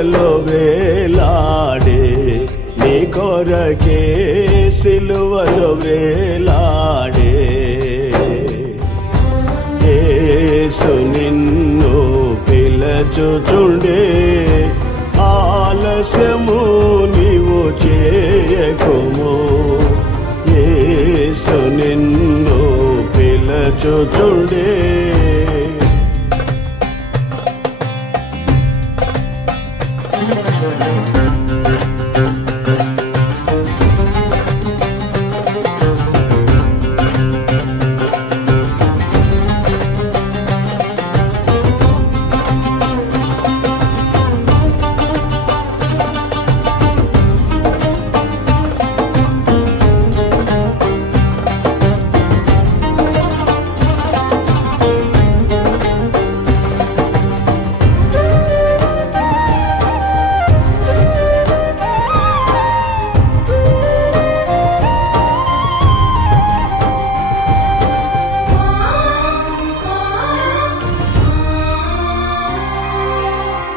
సిలువలో వేలాడే నీ కొరకే సిలువలో వేలాడే యేసు నిన్ను పిలచుచుండే ఆలస్యము నీవు చేయకుము యేసు నిన్ను పిలచుచుండే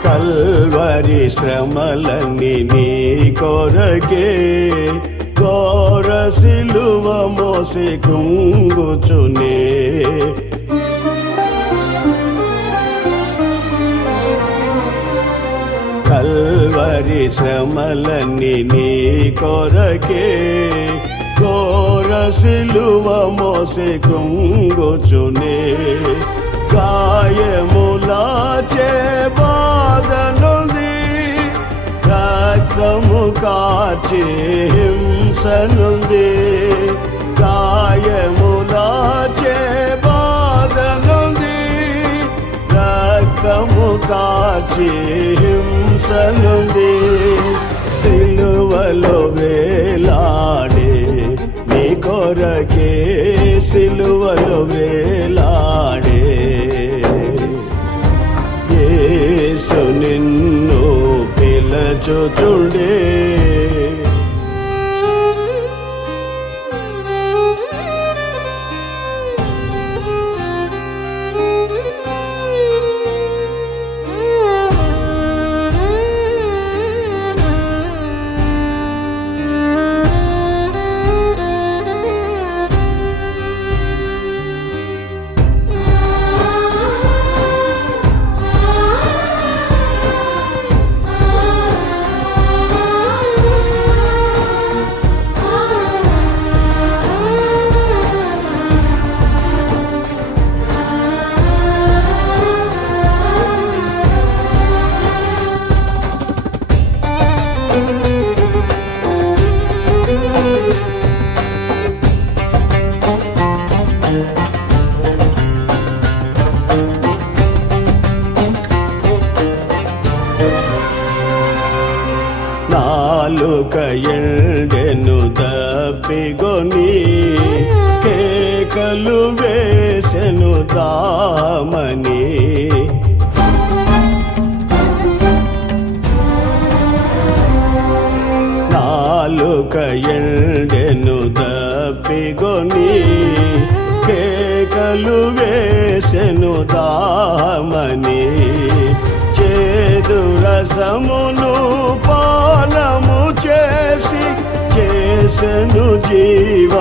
కల్వరి శ్రమలన్నీ నీ కొరకే ఘోర సిలువ మోసి కృంగుచునే కల్వరి శ్రమలన్నీ నీ కొరకే ఘోర సిలువ మోసి కృంగుచునే గాయములాచే బాధనుంది రక్తము కార్చే హింసనుంది గాయములాచే బాధనుంది రక్తము కార్చే హింసనుంది సిలువలో వేలాడే నీ కొరకే సిలువలో వేలాడే యేసు నిన్ను పిలచుచుండే నాలుక ఎండెను దప్పిగొని కేకలు వేసెను దామని నాలుక ఎండెను దప్పిగొని కేకలు వేసెను దామని చేదు రసమును పానము చేసి చేసెను జీవాయాగమును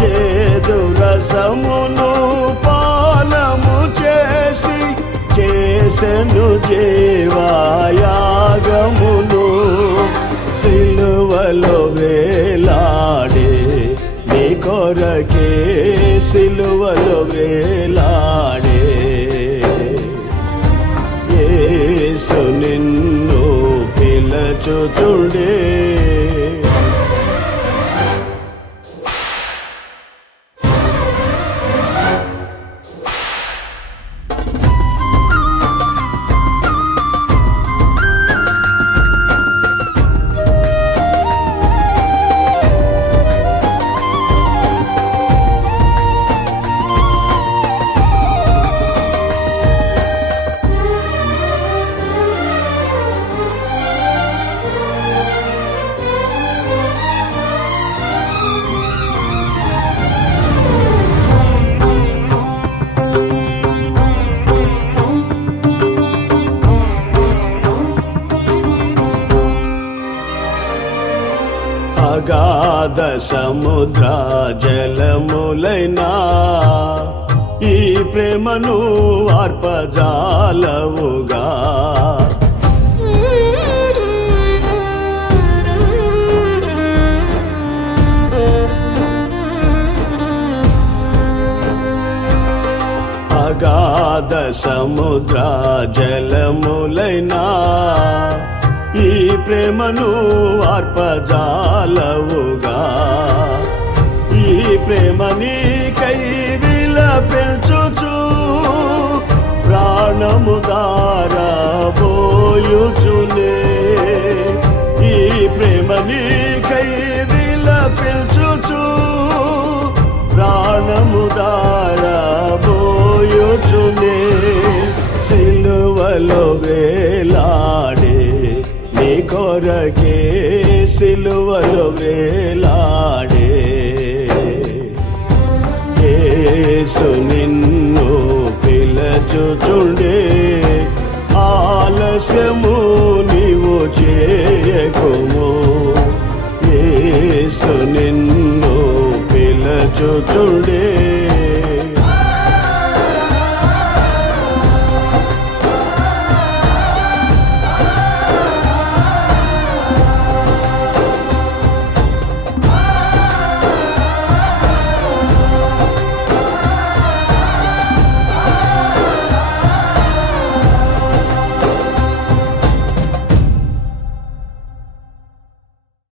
చేదు రసమును పానము చేసి చేసెను జీవాయాగమును సిలువలో వేలాడే నీ కొరకే సిలువలో వేలాడే యేసు నిన్ను పిలచుచుండే అగాధ సముద్ర జలములైనా ఈ ప్రేమను ఆర్పజాలవుగా. అగాధ సముద్ర జలములైనా ఈ ప్రేమను ఆర్పజాలవుగా. ఈ ప్రేమ నీకై విలపించుచు ప్రాణము దారబోయుచునే. ఈ ప్రేమ నీకై విలపించుచు ప్రాణము దారబోయుచునే. సిలువలో వేలాడే నీ కొరకే, సిలువలో వేలాడే యేసు నిన్ను పిలచుచుండే. ఆలస్యము నీవు చేయకుము, యేసు నిన్ను పిలచుచుండే.